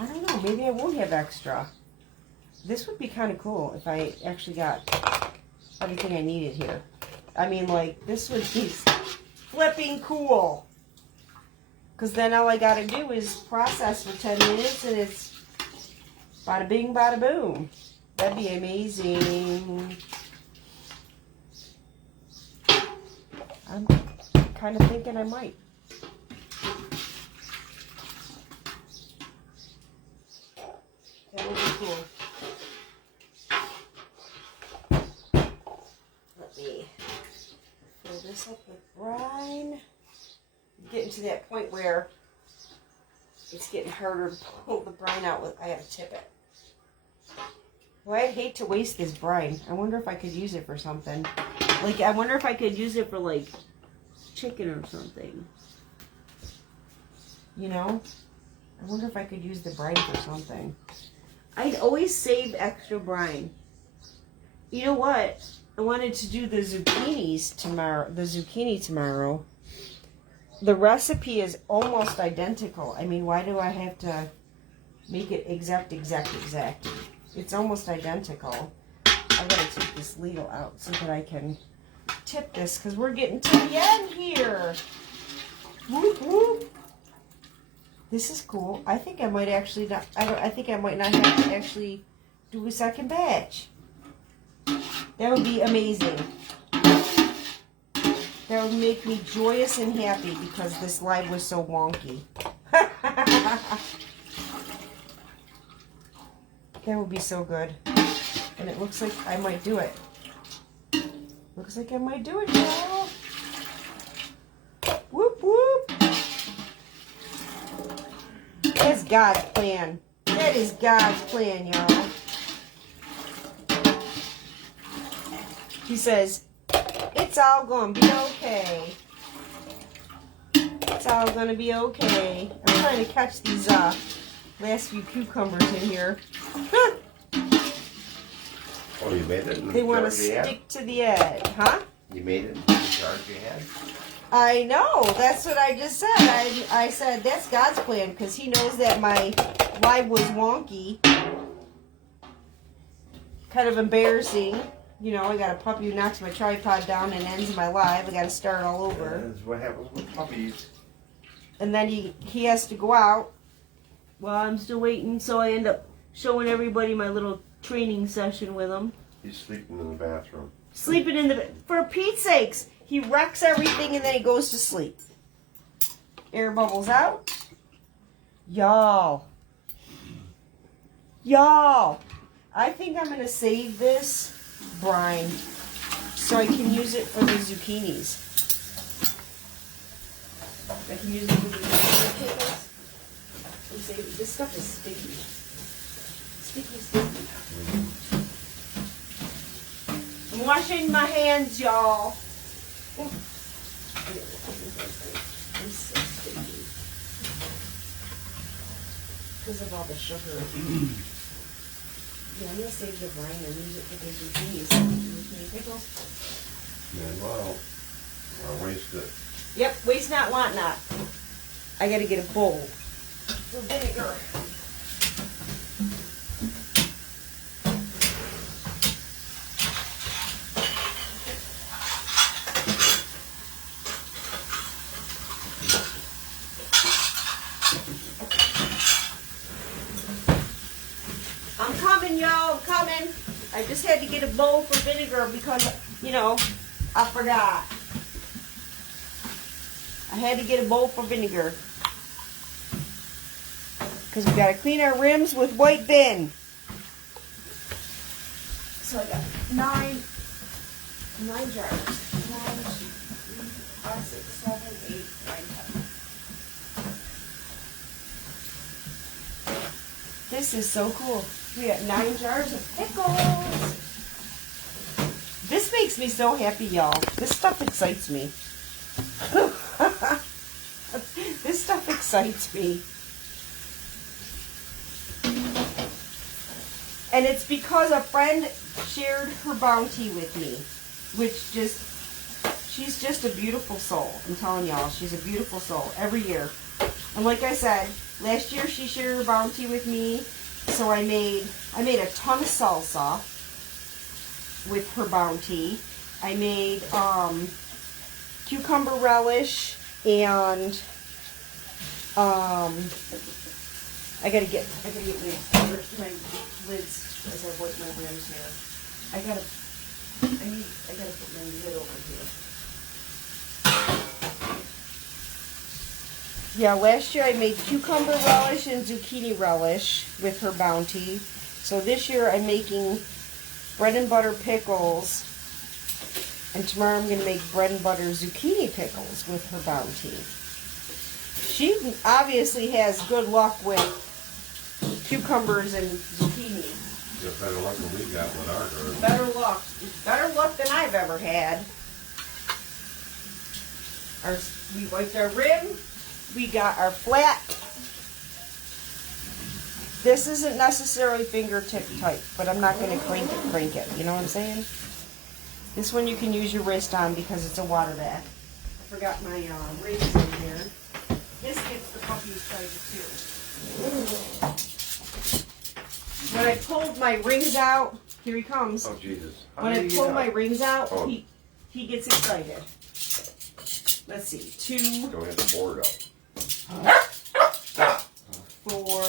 I don't know. Maybe I won't have extra. This would be kind of cool if I actually got everything I needed here. I mean, like, this would be flipping cool. Because then all I got to do is process for 10 minutes and it's bada bing, bada boom. That'd be amazing. I'm kind of thinking I might. That would be cool. Let me fill this up with brine. Getting to that point where it's getting harder to pull the brine out with. I gotta tip it. Well, I'd hate to waste this brine. I wonder if I could use it for something. Like, I wonder if I could use it for, like, chicken or something. You know? I wonder if I could use the brine for something. I'd always save extra brine. You know what? I wanted to do the zucchini tomorrow. The recipe is almost identical. I mean, why do I have to make it exact? It's almost identical. I gotta take this ladle out so that I can tip this because we're getting to the end here. Whoop, whoop. This is cool. I think I might actually not. I think I might not have to actually do a second batch. That would be amazing. That would make me joyous and happy because this live was so wonky. That would be so good. And it looks like I might do it. Looks like I might do it, y'all. Whoop, whoop. That's God's plan. That is God's plan, y'all. He says, it's all gonna be okay. It's all gonna be okay. I'm trying to catch these last few cucumbers in here. Oh, you made it in the They want to jar you had? stick to the edge, huh? You made it in the jar you had? I know. That's what I just said. I said that's God's plan because He knows that my live was wonky. Kind of embarrassing. You know, I got a puppy who knocks my tripod down and ends my live. I got to start all over. That's what happens with puppies. And then he has to go out while I'm still waiting. So I end up showing everybody my little training session with him. He's sleeping in the bathroom. Sleeping in the... For Pete's sakes, he wrecks everything and then he goes to sleep. Air bubbles out. Y'all. I think I'm going to save this brine so I can use it for the zucchinis. I can use it for the pickles. This stuff is sticky. Sticky. I'm washing my hands, y'all. I'm so sticky. Because of all the sugar. Yeah, I'm going to save the brine and use it for the zucchinis. Zucchini pickles. Yeah, well, I'll waste it. Yep, waste not, want not. I got to get a bowl for vinegar. I'm coming, y'all. I'm coming. I just had to get a bowl for vinegar because, you know, I forgot. I had to get a bowl for vinegar. Because we got to clean our rims with white bin. So I got nine jars. 1, 2, 3, 4, 5, 6, 7, 8, 9, 10. This is so cool. We got 9 jars of pickles. This makes me so happy, y'all. This stuff excites me. This stuff excites me. And it's because a friend shared her bounty with me, she's just a beautiful soul. I'm telling y'all, she's a beautiful soul every year. And like I said, last year she shared her bounty with me, so I made a ton of salsa with her bounty. I made cucumber relish and I gotta get my lids as I wipe my rims here. I gotta put my lid over here. Yeah, last year I made cucumber relish and zucchini relish with her bounty. So this year I'm making bread and butter pickles, and tomorrow I'm gonna make bread and butter zucchini pickles with her bounty. She obviously has good luck with cucumbers and zucchini. Got better luck than we got with our garden. Better luck than I've ever had. We wiped our rim. We got our flat. This isn't necessarily fingertip tight, but I'm not going to crank it. You know what I'm saying? This one you can use your wrist on because it's a water bath. I forgot my rings in here. This gets the puppy excited too. When I pulled my rings out, here he comes. Oh, Jesus. When I pull my rings out, he gets excited. Let's see, 2. Go ahead and pour it up. 4.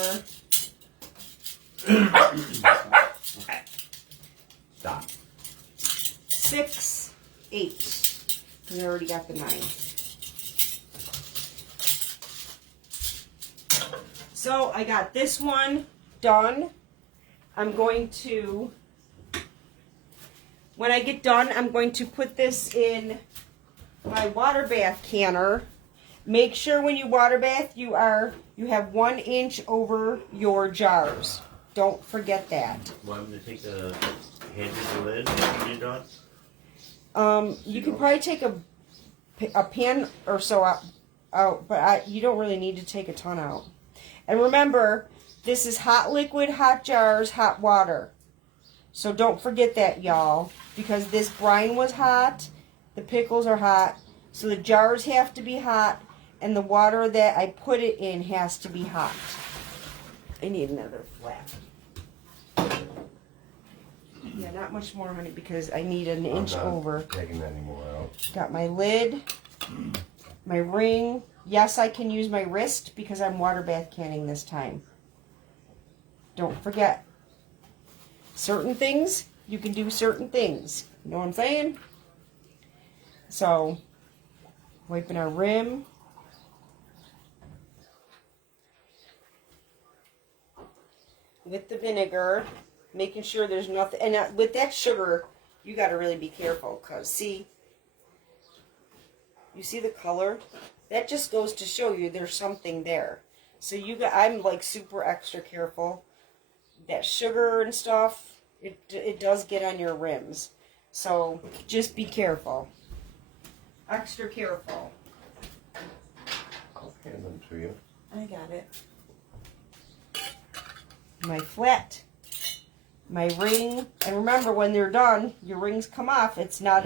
Stop. 6, 8. We already got the 9. So I got this one done. I'm going to, when I get done, I'm going to put this in my water bath canner. Make sure when you water bath, you have 1 inch over your jars. Don't forget that. Want me to take the hand to the lid when you're done? You can probably take a pan or so out, but you don't really need to take a ton out. And remember, this is hot liquid, hot jars, hot water. So don't forget that, y'all, because this brine was hot, the pickles are hot, so the jars have to be hot, and the water that I put it in has to be hot. I need another flat. Yeah, not much more, honey, because I need an inch over. Taking any more out. Got my lid, my ring. Yes, I can use my wrist because I'm water bath canning this time. Don't forget. Certain things, you can do certain things. You know what I'm saying? So, wiping our rim. With the vinegar, making sure there's nothing. And with that sugar, you got to really be careful because, see, you see the color? That just goes to show you there's something there. So I'm like super extra careful. That sugar and stuff, it does get on your rims. So just be careful. Extra careful. I'll hand them to you. I got it. My flat, my ring, and remember when they're done, your rings come off. It's not,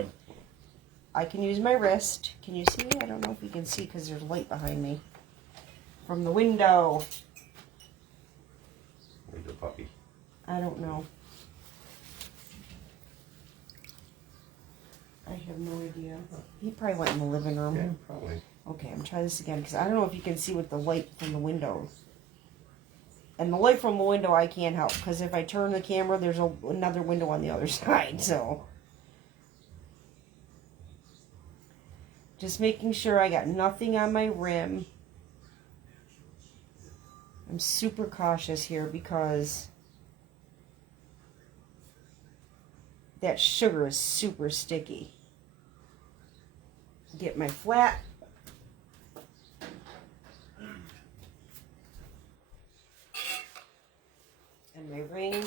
I can use my wrist. Can you see? I don't know if you can see because there's light behind me from the window. Where's the puppy? I don't know. I have no idea. He probably went in the living room. Yeah, probably. Okay, I'm trying this again because I don't know if you can see with the light from the window. And the light from the window I can't help because if I turn the camera, there's another window on the other side. So just making sure I got nothing on my rim. I'm super cautious here because that sugar is super sticky. Get my flat. And my ring.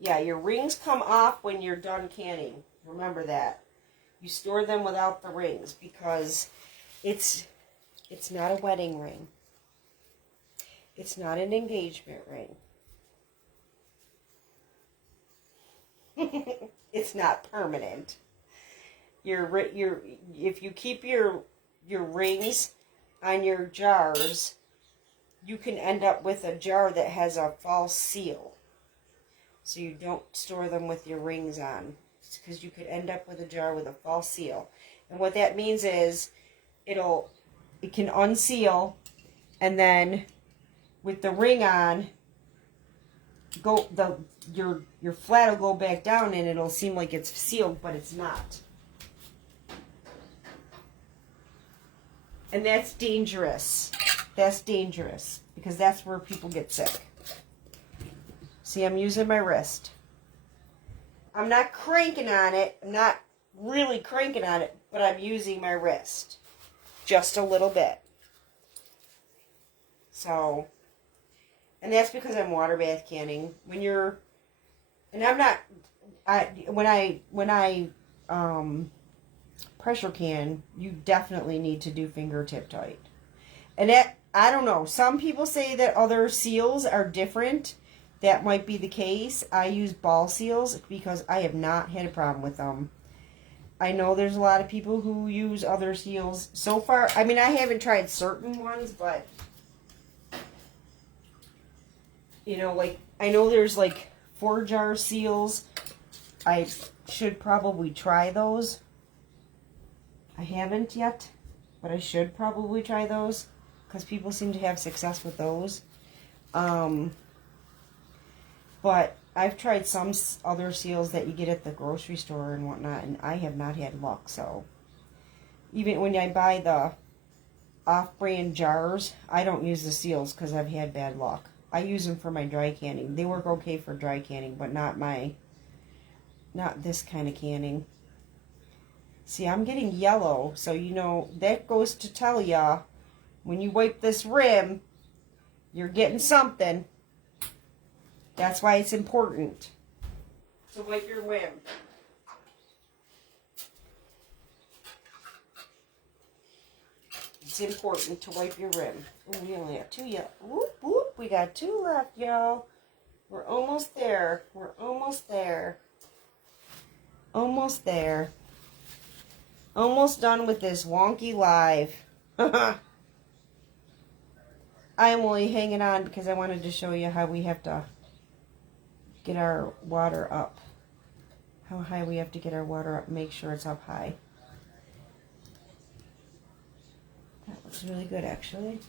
Yeah, your rings come off when you're done canning. Remember that. You store them without the rings because it's not a wedding ring. It's not an engagement ring. It's not permanent. If you keep your rings on your jars, you can end up with a jar that has a false seal. So you don't store them with your rings on, because you could end up with a jar with a false seal. And what that means is it can unseal, and then with the ring on, your flat will go back down and it'll seem like it's sealed, but it's not. And that's dangerous. That's dangerous because that's where people get sick. See, I'm using my wrist. I'm not cranking on it. I'm not really cranking on it, but I'm using my wrist. Just a little bit. So, and that's because I'm water bath canning. When I pressure can, you definitely need to do fingertip tight. And I don't know. Some people say that other seals are different. That might be the case. I use ball seals because I have not had a problem with them. I know there's a lot of people who use other seals. So far, I mean, I haven't tried certain ones, but you know, like, I know there's like 4-jar seals. I should probably try those. I haven't yet, but I should probably try those because people seem to have success with those. But I've tried some other seals that you get at the grocery store and whatnot, and I have not had luck. So even when I buy the off-brand jars, I don't use the seals because I've had bad luck. I use them for my dry canning. They work okay for dry canning, but not this kind of canning. See, I'm getting yellow, so you know, that goes to tell ya, when you wipe this rim, you're getting something. That's why it's important to wipe your rim. It's important to wipe your rim. Ooh, we only have 2 yet. Whoop, whoop. We got 2 left, y'all. We're almost there. We're almost there. Almost there. Almost done with this wonky live. I am only hanging on because I wanted to show you how we have to get our water up. How high we have to get our water up. Make sure it's up high. That looks really good, actually.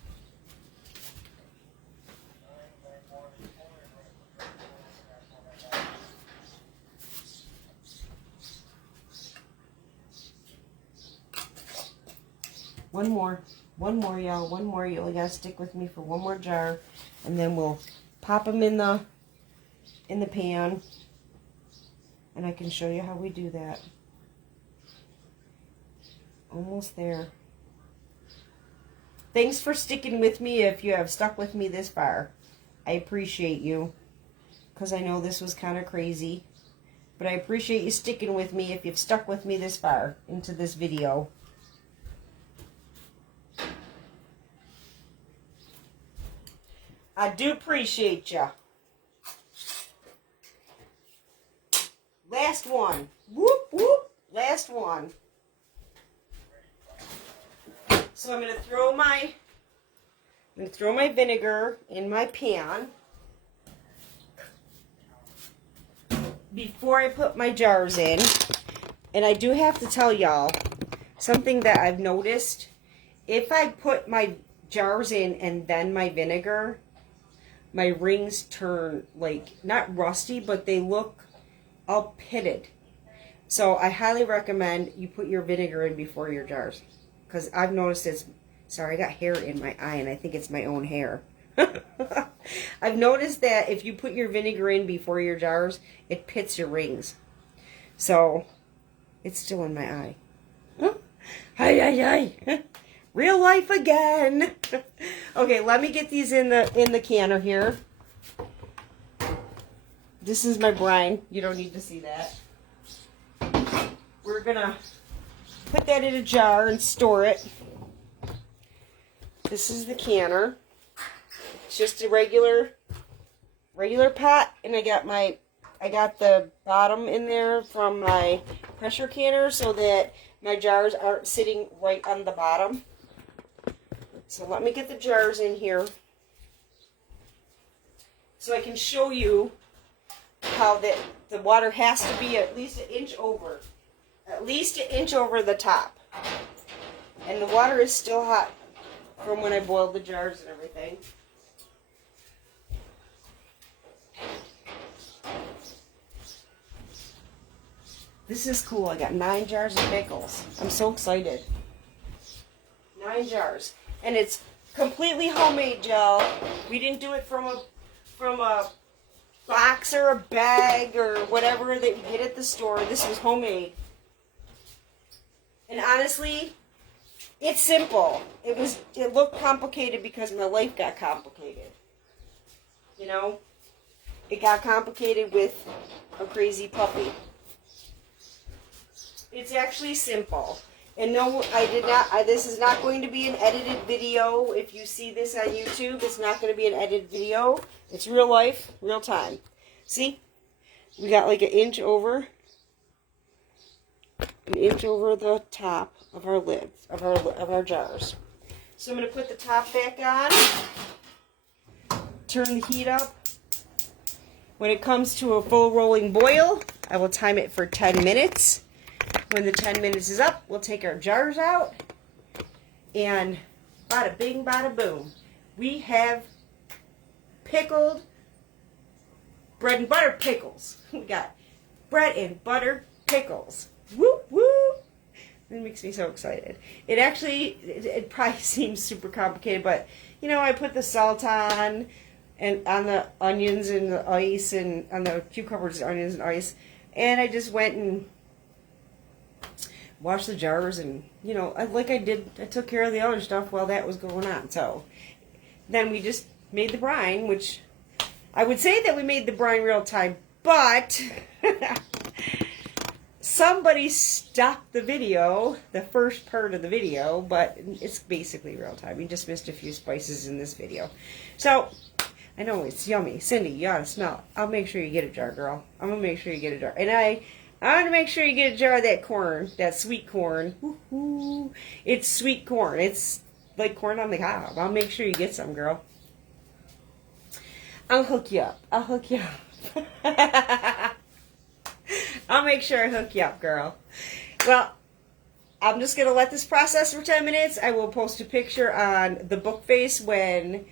One more, y'all. One more. You only gotta stick with me for one more jar, and then we'll pop them in the pan, and I can show you how we do that. Almost there. Thanks for sticking with me if you have stuck with me this far. I appreciate you, because I know this was kind of crazy, but I appreciate you sticking with me if you've stuck with me this far into this video. I do appreciate ya. Last one. Whoop, whoop. Last one. So I'm going to throw my vinegar in my pan before I put my jars in. And I do have to tell y'all something that I've noticed. If I put my jars in and then my vinegar, my rings turn, like, not rusty, but they look all pitted. So I highly recommend you put your vinegar in before your jars. Because I've noticed it's... Sorry, I got hair in my eye, and I think it's my own hair. I've noticed that if you put your vinegar in before your jars, it pits your rings. So, it's still in my eye. Huh? Hi. Real life again. Okay, let me get these in the canner here. This is my brine. You don't need to see that. We're gonna put that in a jar and store it. This is the canner. It's just a regular pot, and I got the bottom in there from my pressure canner so that my jars aren't sitting right on the bottom. So let me get the jars in here so I can show you how the water has to be at least an inch over. At least an inch over the top. And the water is still hot from when I boiled the jars and everything. This is cool. I got 9 jars of pickles. I'm so excited. 9 jars. And it's completely homemade, y'all. We didn't do it from a box or a bag or whatever that you get at the store. This was homemade. And honestly, it's simple. It looked complicated because my life got complicated. You know? It got complicated with a crazy puppy. It's actually simple. And no, I did not, this is not going to be an edited video. If you see this on YouTube, it's not going to be an edited video. It's real life, real time. See? We got like an inch over the top of our lids, of our jars. So I'm going to put the top back on. Turn the heat up. When it comes to a full rolling boil, I will time it for 10 minutes. When the 10 minutes is up, we'll take our jars out, and bada bing, bada boom. We have pickled bread and butter pickles. We got bread and butter pickles. Woo, woo. It makes me so excited. It actually, it probably seems super complicated, but, you know, I put the salt on, and on the onions and the ice, and on the cucumbers, onions, and ice, and I just went and washed the jars, and, you know, I took care of the other stuff while that was going on. So then we just made the brine, which I would say that we made the brine real time, but somebody stopped the video, the first part of the video, but it's basically real time. You just missed a few spices in this video. So I know it's yummy. Cindy, you ought to smell it. I'll make sure you get a jar, girl. I'm going to make sure you get a jar. And I want to make sure you get a jar of that corn, that sweet corn. Woo-hoo. It's sweet corn. It's like corn on the cob. I'll make sure you get some, girl. I'll hook you up. I'll hook you up. I'll make sure I hook you up, girl. Well, I'm just going to let this process for 10 minutes. I will post a picture on the book face when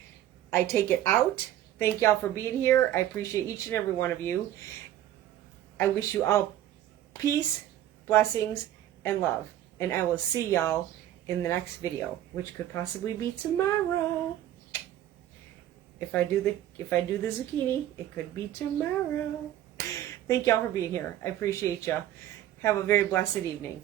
I take it out. Thank y'all for being here. I appreciate each and every one of you. I wish you all peace, blessings, and love. And I will see y'all in the next video, which could possibly be tomorrow. If I do the zucchini, it could be tomorrow. Thank y'all for being here. I appreciate y'all. Have a very blessed evening.